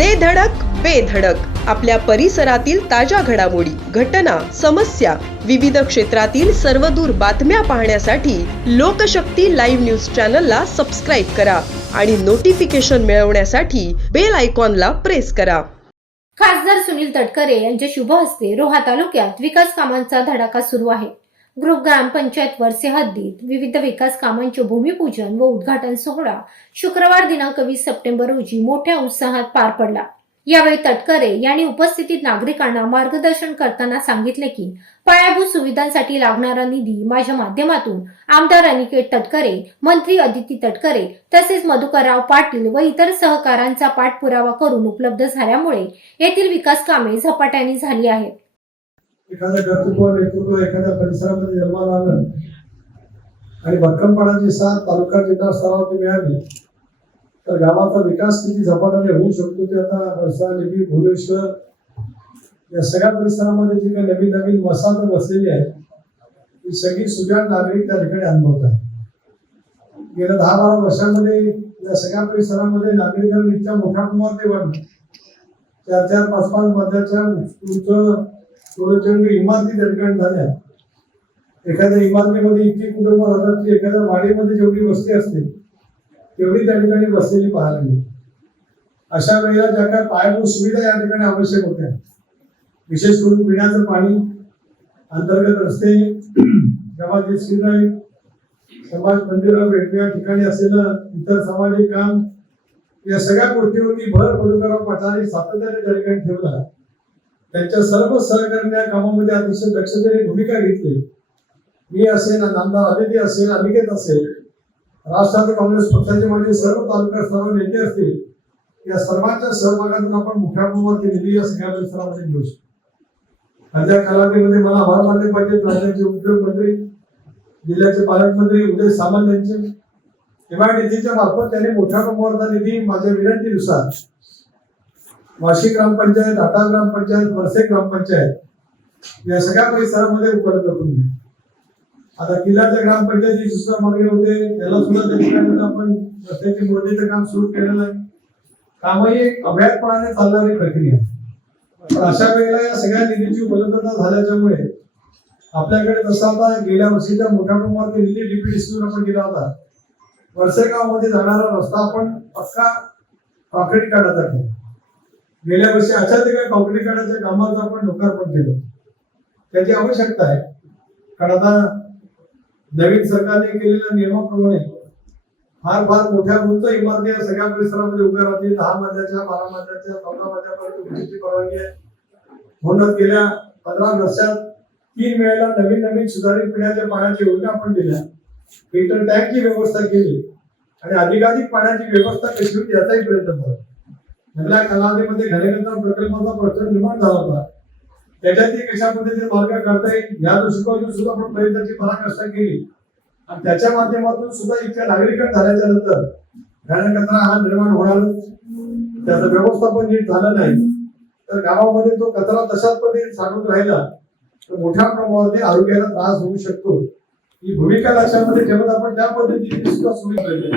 दे धडक बेधडक आपल्या परिसरातील ताज्या घडामोडी घटना समस्या विविध क्षेत्रातील सर्वदूर बातम्या पाहण्यासाठी लोकशक्ती लाईव्ह न्यूज चॅनलला सबस्क्राईब करा आणि नोटिफिकेशन मिळवण्यासाठी बेल आयकॉनला प्रेस करा. खासदार सुनील तटकरे यांच्या शुभ हस्ते रोहा तालुक्यात विकास कामांचा धडाका सुरू आहे. ग्रुप ग्रामपंचायत वरसे हद्दीत विविध विकास कामांचे भूमिपूजन व उद्घाटन सोहळा शुक्रवार दिनांक वीस सप्टेंबर रोजी मोठ्या उत्साहात पार पडला. यावेळी तटकरे यांनी उपस्थितीत नागरिकांना मार्गदर्शन करताना सांगितले की पायाभूत सुविधांसाठी लागणारा निधी माझ्या माध्यमातून आमदार अनिकेत तटकरे मंत्री अदिती तटकरे तसेच मधुकरराव पाटील व इतर सहकारांचा पाठपुरावा करून उपलब्ध झाल्यामुळे येथील विकास कामे झपाट्याने झाली आहेत. एखादं कर्तृत्व नेतृत्व एखाद्या परिसरामध्ये जन्माला आलं आणि भक्कमपणाची साथ तालुका जिल्हा स्तरावरती मिळाली तर गावाचा विकास किती झपाट्याने होऊ शकतो ते आता वर्षा लिपी भुवनेश्वर या सगळ्या परिसरामध्ये जी काही नवीन नवीन वसाहत बसलेली आहे ती सगळी सुजाण नागरिक त्या ठिकाणी अनुभवतात गेल्या दहा बारा वर्षांमध्ये या सगळ्या परिसरामध्ये नागरिकांनी इतक्या मोठ्या प्रमाणात वाढलं. चार चार पाच पाच मध्याच्या उंच प्रचंड इमारती त्या ठिकाणी झाल्या. एखाद्या इमारतीमध्ये इतकी कुटुंब राहतात की एखाद्या वाडीमध्ये जेवढी वस्ती असते तेवढी त्या ठिकाणी बसलेली पाहायला मिळते. अशा वेळेला ज्या काय पायाभूत सुविधा या ठिकाणी आवश्यक होत्या. विशेष करून पिण्याचं पाणी अंतर्गत रस्ते जमाती शिवराई समाज मंदिरं वेगवेगळ्या ठिकाणी असलेलं इतर सामाजिक काम या सगळ्या गोष्टीवरती भर मधुकरराव पाटलांनी सातत्याने त्या ठिकाणी ठेवला. त्यांच्या सर्व सहकार्य या कामामध्ये अतिशय दक्षतेने भूमिका घेतली. मी असेल नामदार अदिती असेल अनिकेत असेल राष्ट्रवादी काँग्रेस पक्षाचे माझे सर्व तालुका सर्व नेते असतील या सर्वांच्या सहभागातून आपण मोठ्या प्रमाणात निधी या सगळ्या परिसरामध्ये घेऊ शकतो आजच्या कालावधीमध्ये मला आभार मानले पाहिजे राज्याचे उद्योगमंत्री जिल्ह्याचे पालकमंत्री उदय सामंत यांचे. एमआयडीसीच्या मार्फत त्यांनी मोठ्या प्रमाणात निधी माझ्या विनंतीनुसार वाशी ग्रामपंचायत आता ग्रामपंचायत वरसे ग्रामपंचायत या सगळ्या परिसरामध्ये उपलब्ध करून दिली आता किल्ल्याच्या ग्रामपंचायती सुद्धा मार्गे होते त्याला सुद्धा त्या ठिकाणी आपण रस्त्याची मोदीचं काम सुरू केलेलं आहे. कामही एक अभ्यासपणाने चालणारी प्रक्रिया पण अशा वेळेला या सगळ्या निधीची उपलब्धता झाल्याच्यामुळे आपल्याकडे जसं आता गेल्या वर्षीच्या मोठ्या प्रमाणात निधी डीपी आपण गेला होता वरसेगावमध्ये जाणारा रस्ता आपण पक्का कॉन्क्रीट काढायचा आहे. गेल्या वर्षी अशा ठिकाणी कॉन्क्रीट काढायच्या कामाचं आपण लोकार्पण केलं. त्याची आवश्यकता आहे. कारण आता नवीन सरकारने केलेल्या नियमाप्रमाणे फार फार मोठ्या उंच इमारती या सगळ्या परिसरामध्ये उभ्या राहतील. दहा मजल्याच्या बारा मजल्याच्या चौदा मजल्यापर्यंत परवानगी आहे. म्हणून गेल्या पंधरा वर्षात तीन वेळेला नवीन नवीन सुधारित पिण्याच्या पाण्याच्या योजना आपण दिल्या. फिल्टर टँकची व्यवस्था केली. आणि अधिकाधिक पाण्याची व्यवस्था कशी होती याचाही प्रयत्न झाला. मधल्या कालावधीमध्ये घरेकरता प्रकल्पाचा प्रश्न निर्माण झाला होता. त्याच्यातही कशा पद्धतीने मार्ग करता येईल. या दृष्टिकोनातून सुद्धा आपण प्रयत्नाची पराकाष्ठा केली. आणि त्याच्या माध्यमातून सुद्धा इतक्या नागरिकांना झाल्याच्यानंतर घरकचरा हा निर्माण होणार. त्याचं व्यवस्थापन नीट झालं नाही. तर गावामध्ये तो कचरा तशाच पद्धतीने साठवून राहिला तर मोठ्या प्रमाणामध्ये आरोग्याला त्रास होऊ शकतो. ही भूमिका लक्षामध्ये ठेवत आपण त्या पद्धतीने सुद्धा सुरू पाहिजे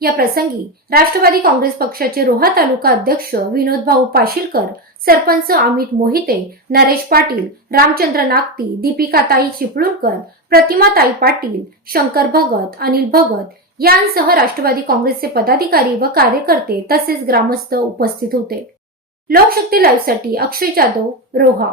या प्रसंगी राष्ट्रवादी काँग्रेस पक्षाचे रोहा तालुका अध्यक्ष विनोद भाऊ पाशीलकर सरपंच अमित मोहिते नरेश पाटील रामचंद्र नागती दीपिकाताई चिपळूणकर प्रतिमाताई पाटील शंकर भगत अनिल भगत यांसह राष्ट्रवादी काँग्रेसचे पदाधिकारी व कार्यकर्ते तसेच ग्रामस्थ उपस्थित होते. लोकशक्ती लाईव्हसाठी अक्षय जाधव रोहा.